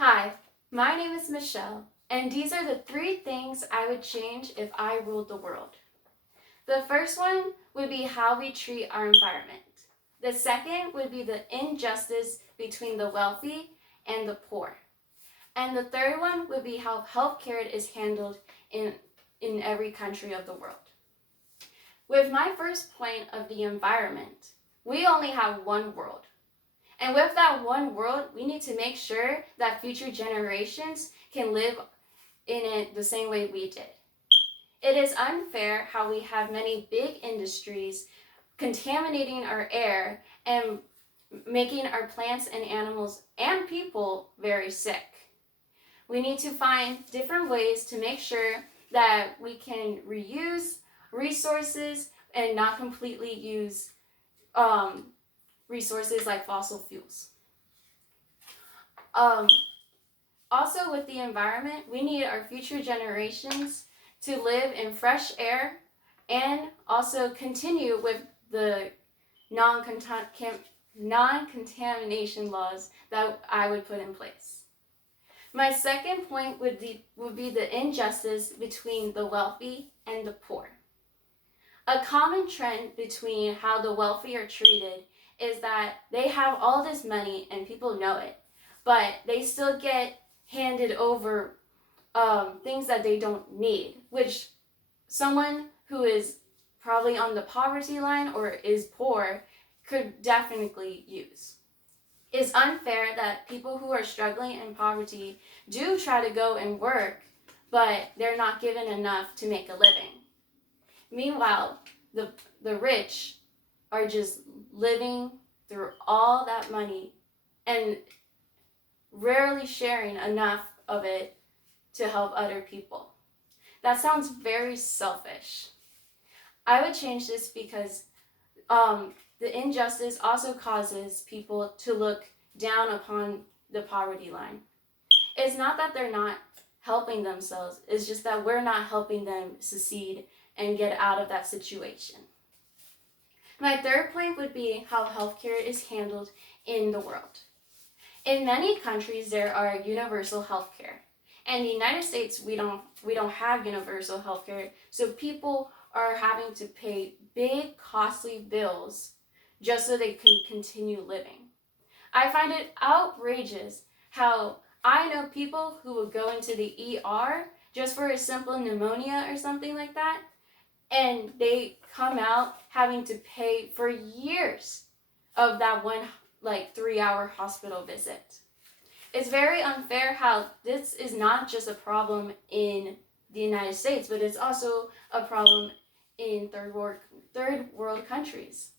Hi, my name is Michelle, and these are the 3 things I would change if I ruled the world. The first one would be how we treat our environment. The second would be the injustice between the wealthy and the poor. And the third one would be how healthcare is handled in every country of the world. With my first point of the environment, we only have one world. And with that one world, we need to make sure that future generations can live in it the same way we did. It is unfair how we have many big industries contaminating our air and making our plants and animals and people very sick. We need to find different ways to make sure that we can reuse resources and not completely use resources like fossil fuels. Um, Also, with the environment, we need our future generations to live in fresh air and also continue with the non-contamination laws that I would put in place. My second point would be the injustice between the wealthy and the poor. A common trend between how the wealthy are treated is that they have all this money and people know it, but they still get handed over things that they don't need, which someone who is probably on the poverty line or is poor could definitely use. It's unfair that people who are struggling in poverty do try to go and work, but they're not given enough to make a living. Meanwhile, the rich are just living through all that money and rarely sharing enough of it to help other people. That sounds very selfish. I would change this because the injustice also causes people to look down upon the poverty line. It's not that they're not helping themselves, it's just that we're not helping them succeed and get out of that situation. My third point would be how healthcare is handled in the world. In many countries, there are universal healthcare. In the United States, we don't have universal healthcare, so people are having to pay big, costly bills just so they can continue living. I find it outrageous how I know people who will go into the ER just for a simple pneumonia or something like that, and they come out having to pay for years of that one 3-hour hospital visit. It's very unfair how this is not just a problem in the United States, but it's also a problem in third world countries.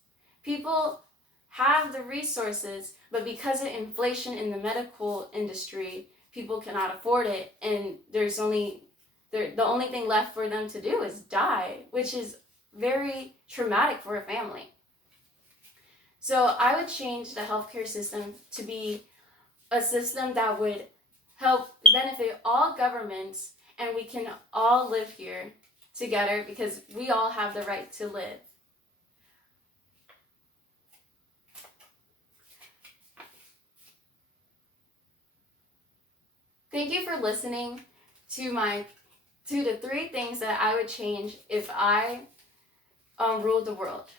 People have the resources, but because of inflation in the medical industry, people cannot afford it, and the only thing left for them to do is die, which is very traumatic for a family. So I would change the healthcare system to be a system that would help benefit all governments, and we can all live here together because we all have the right to live. Thank you for listening to the 3 things that I would change if I ruled the world.